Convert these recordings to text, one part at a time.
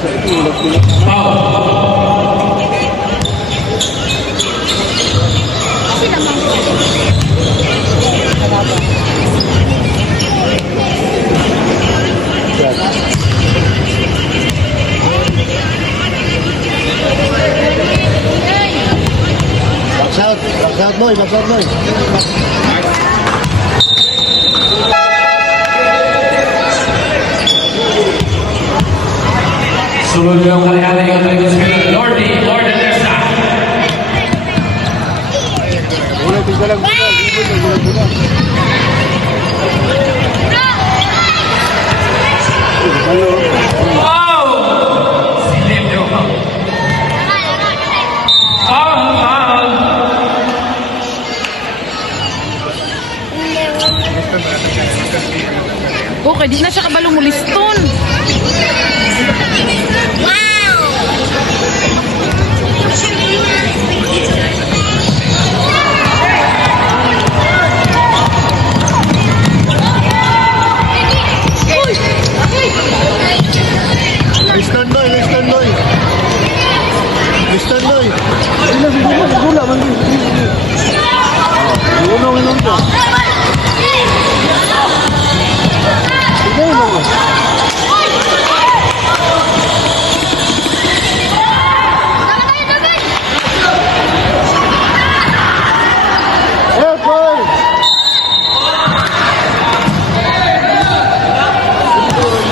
Back boy. Sunod yung kalihalan yung taligos nila. Lordy Nesta. Wow! Silip yung Okay, di na siya kabalong muliston. Wow! Listen boy. Gula man. Uno to.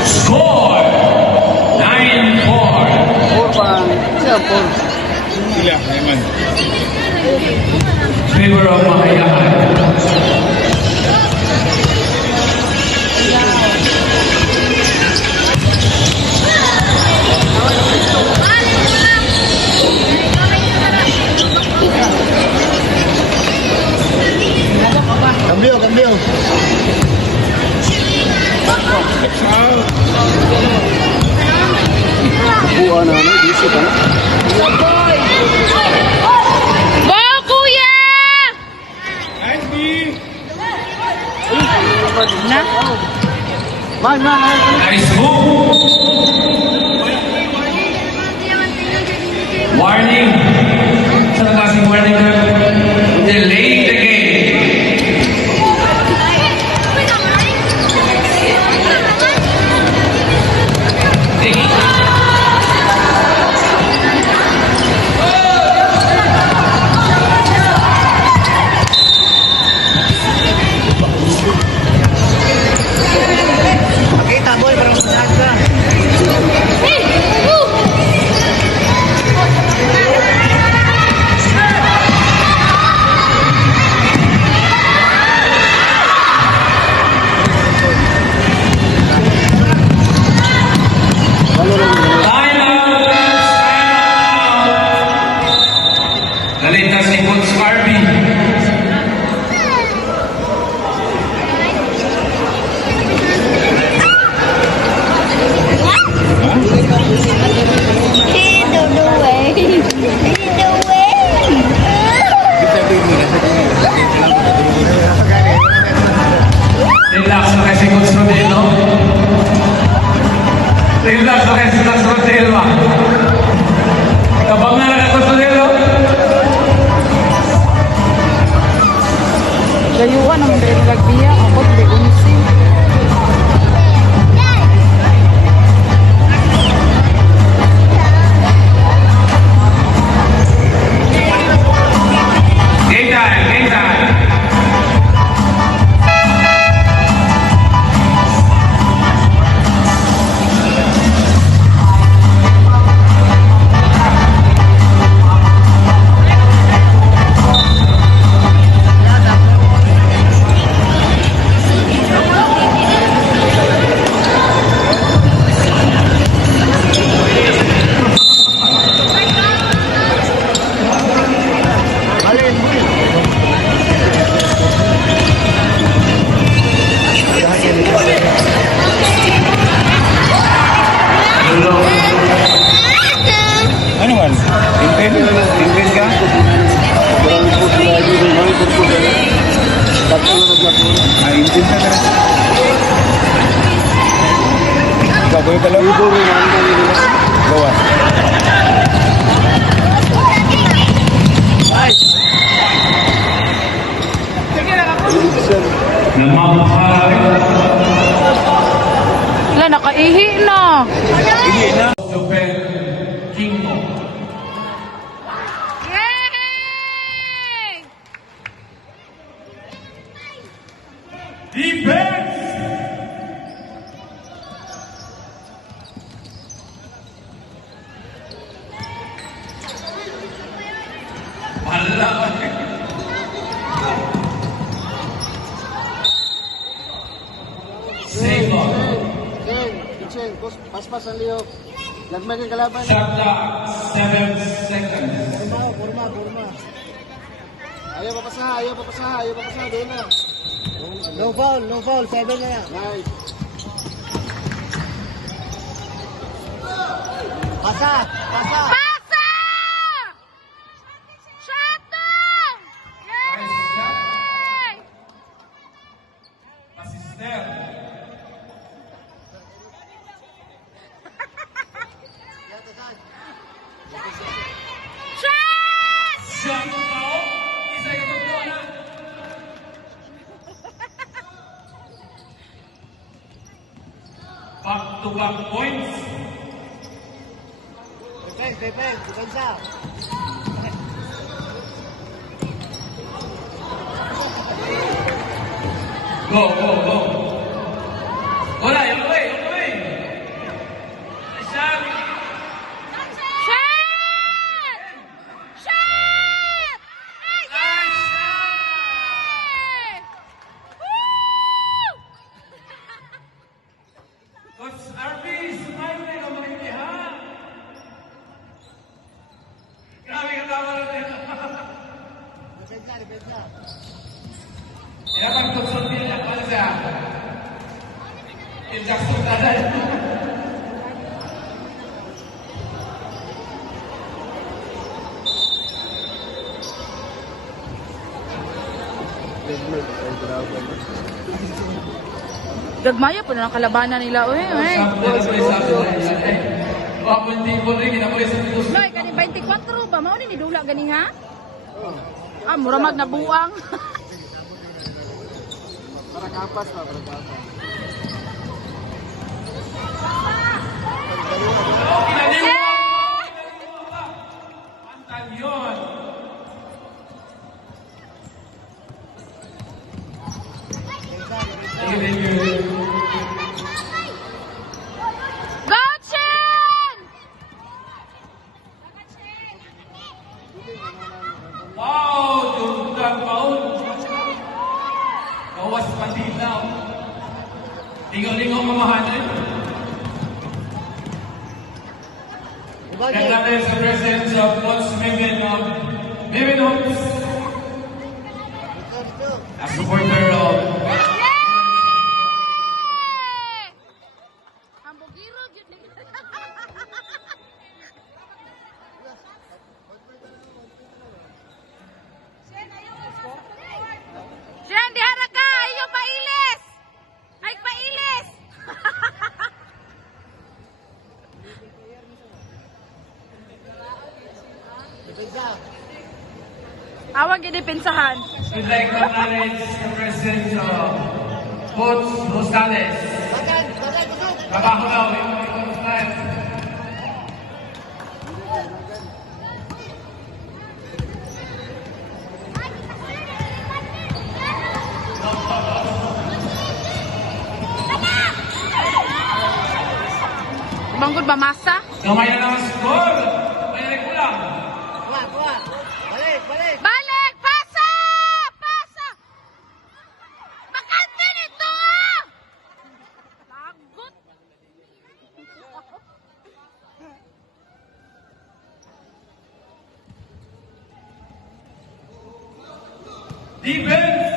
score 9-4. Favor of Mahayaan. Cambio. Buwan na dito pa. Go, kuya! Na? Man. Nice move. Warning. Sa klaseng warning na delay the game. Nalitas ni Coach Harvey. Relax na kasi Coach Rodelo. Relax na kasi Coach Rodelo. Kabang na Coach Rodelo. Gayuan ang dahil lagbiya. Ako, di unisin. Game time. Ano man? Invent ka? Invent ka na. Gagawin ka lang. Hala. Save ball. Kitchen, pas-pas ang liyok. Lagmay kang kalaban. Shot clock, 7 seconds. Kurma. Ayaw papasa. Doon na. No foul. 7 na yan. Nice. Pasa! Pasa! Shato! Yay! Asister. Shot! Shot clock. Isa yung bola. Back-to-back points. Defense. Depensa. Go. Bola, yung way. Shot. Shot! Shot! Ay! Woo! Coach RP, smile na yung mga hindi, ha? Grabe ka tama natin. Depensa. Kaya pag Coach RP, ano siya? Yung Jackson Tazay. Gagmaya po na ang kalabanan nila. Uy. Noy, kani 24 ba? Mao ni dula gani ha? Mura mag nabuang. Para kapas. Gotchen! Wow! Tundang paun! Bawas pandilaw. Lingaw-lingaw mamahanin. And natin sa presence of Coach Mimin Homes. A supporter of Yay! Hambugiro gyud ni. Siyan dihara ka, ayo pailis. Ay pailis. Awag gid pinsahan. we'd like to acknowledge the presence of Coach Rosales. Trabaho daw yung mga Rosales. Manggod ba masa? Kamay na lang ang score. May kulang. Balik! Pasa! Bakante nito! Lagot! Defense.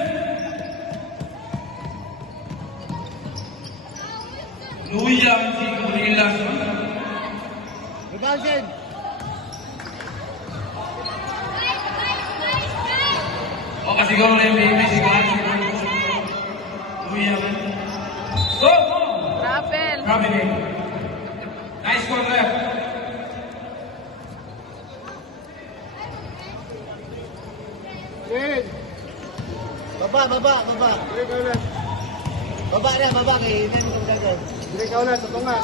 Luya ang Gorilla. Rebounded. O kasi gawa na yung baby. Luya man. Go! Rapel! Grabe ni. Nice score left. Good. Baba. Baba kay inan ko gagawin. Dire ka ulit, sa tunga.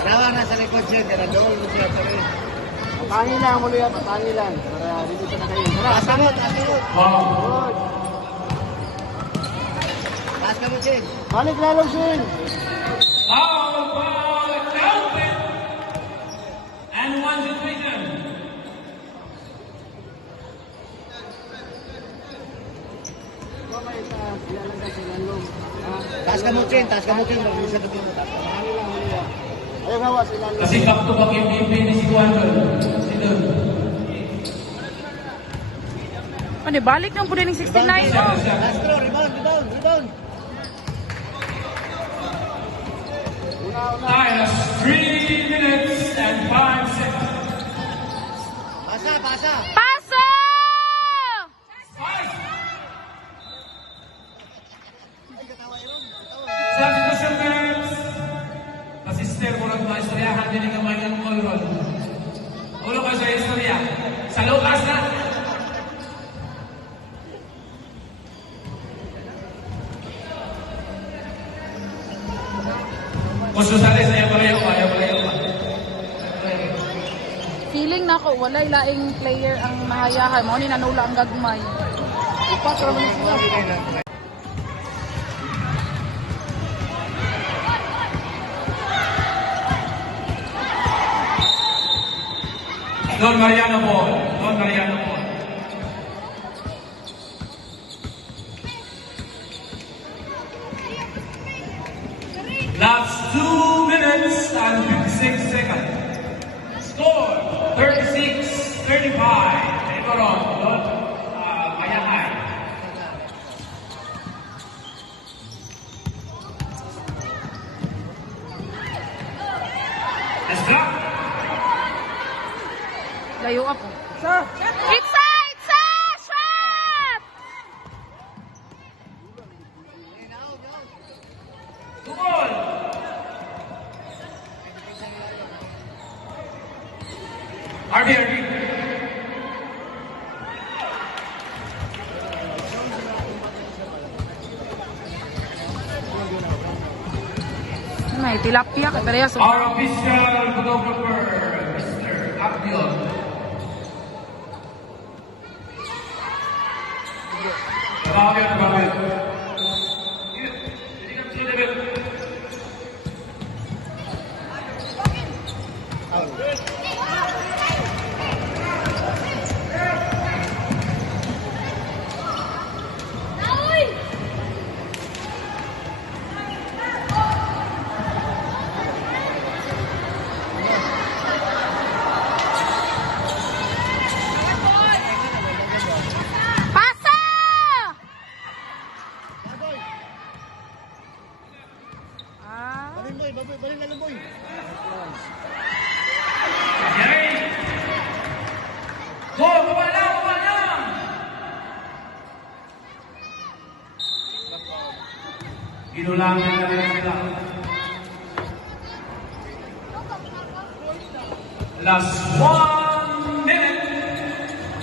Karawa na sa likod siya, kaya doon mo siya sa rin. Patangi lang, muli yan, patangi lang. Para dito siya na kayo. Tara, asunod. Wow. Good. Taas ka mo, Chin. Balik lalo, Shin. Foul ball counted. And kamutin, taas kamutin, mag-isa ka dito. Patahanin lang muli yan. Ayaw hawa sila. Kasi back to back MVP ni si Juan Don. Si Don. Ano, balik ng pulining 69 mo. Astro, rebound, rebound, rebound. Time is 3 minutes and 5 seconds. Pasa, pasa. Pasa! Substitution times. Pasister mo lang mga istoryahan din ang kamay ng Colron. Ulo ka sa istorya. Sa Lucas na. Kung susali sa ayaw palayo pa. Feeling na ko, walay laing player ang nahayahan. Mao ni nanula ang gagmay. Upat naman sila. Don Mariano Ball. Don Mariano Ball. Last 2 minutes and 56 seconds. Score 36-35. Ito ron. Don Mayahay. Let's drop. Layo ako. Itza! Itza! Shot! Goal! RB. May tilapia ka tayo. Our official photographer, Mr. Abdion. Abdion. Pasa! Ah. Balin boy, balin lalang boy. Yay! Go! Baba na! Inulangin na rin sila. Last 1 minute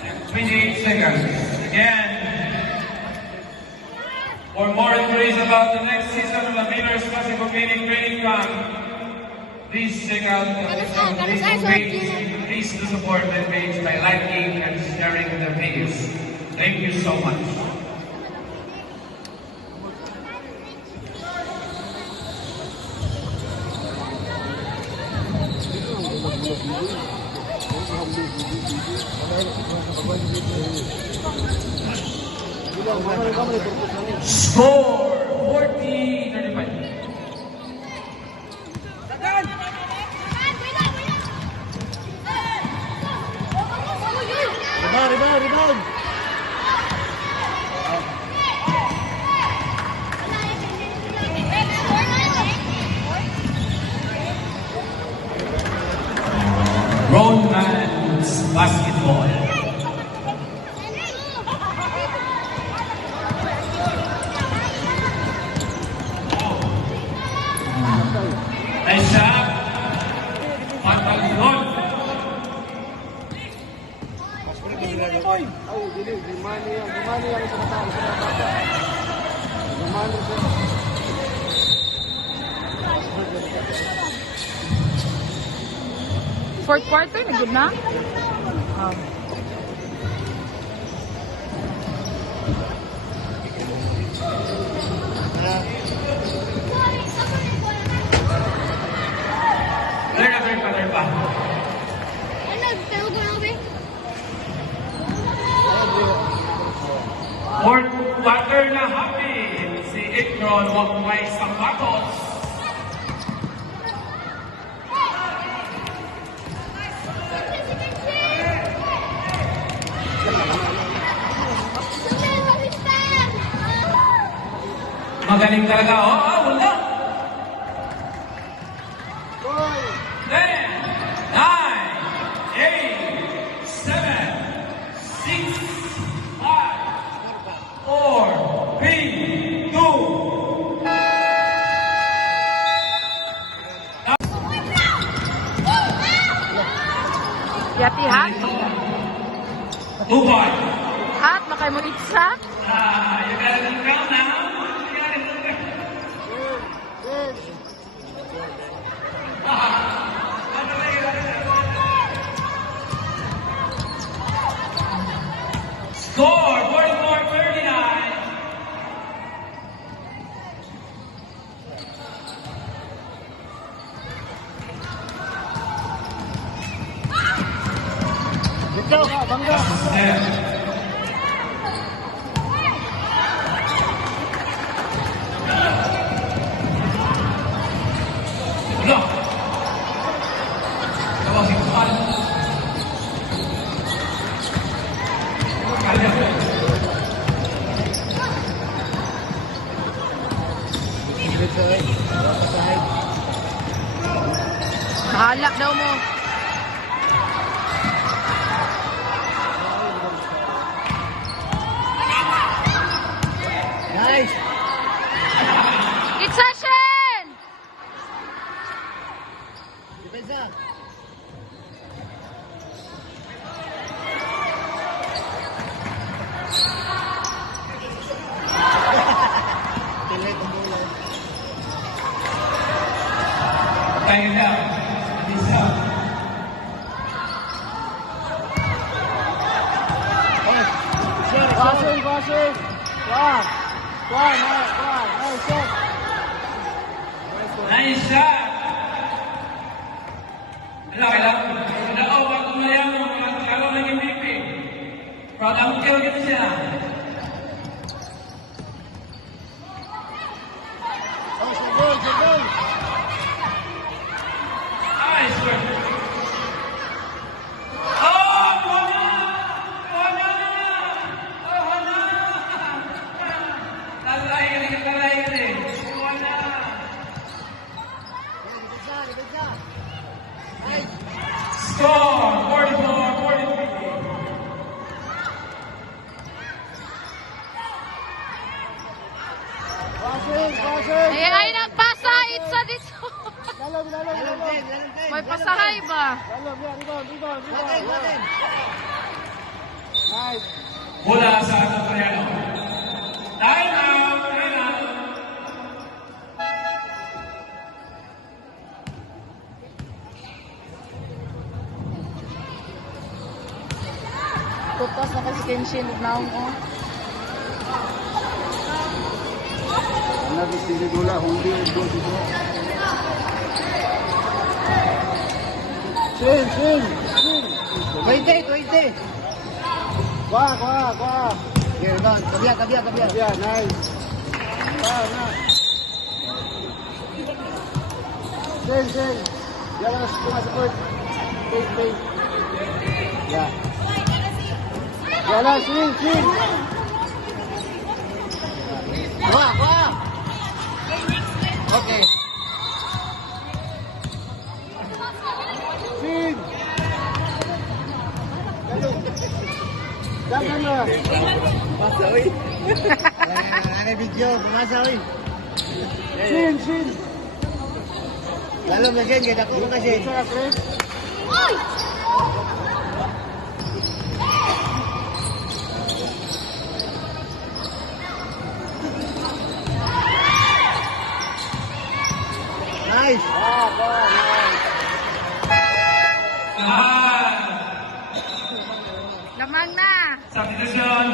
and 28 seconds. Again, for more inquiries about the next season of the Millers Classic Community Training Camp, please check out the Facebook page. Please do support the page by liking and sharing the videos. Thank you so much. Score 40-35. Rebound. Grown man's basketball. Nice shot. Pantalon. Ay, gimana yang sa mata. Gimana siya. Fourth quarter, na good na? Third pa. Fourth quarter na happy. Si apron, huwag may sapatos. Magaling talaga, wala. 10, 9, 8, 7, 6, 5, 4, 3, 2. Yati hat. 2 points. Hat, makay mo itsa. You gotta do count now. You gotta do it. Score 44-39. Dito, bangga. Look. Come on, keep on. Bahala daw mo. Nice. Itsa, Shen! Depensa. Pilay ang bola. Bang it down. Isa. Passing, passing. Wah. Wah, nice shot. Nice shot. Kailangan. Wag kung na yan. Kailangan ng MVP. Proud ang kill kita siya. Oh, good. Nice work. Oh, wala! Talay ka rin. Wala! Depensa. Nice. Score 44-43. Passing. Ay, nagpasa. Itsa dito. Dalam. May pasahay ba? Dalam, ya, rebound. Latin. Nice. Bola sa Koreano. Time out. Tutas na kasi Kenshin. Naong ko. Nabi sini bola, hundi gol dito. Shin. 20. Wah. Here, down. Kabia. Yeah, nice. Na. Shin. Jalan support. Play. Yeah. Jalan, Shin. Wah. Okay. Shin. Jangan lah. Masawi. Ada video, masawi. Shin. Dalam lagi kita aku kasih. Nice. Nice. Lamang na. Substitution.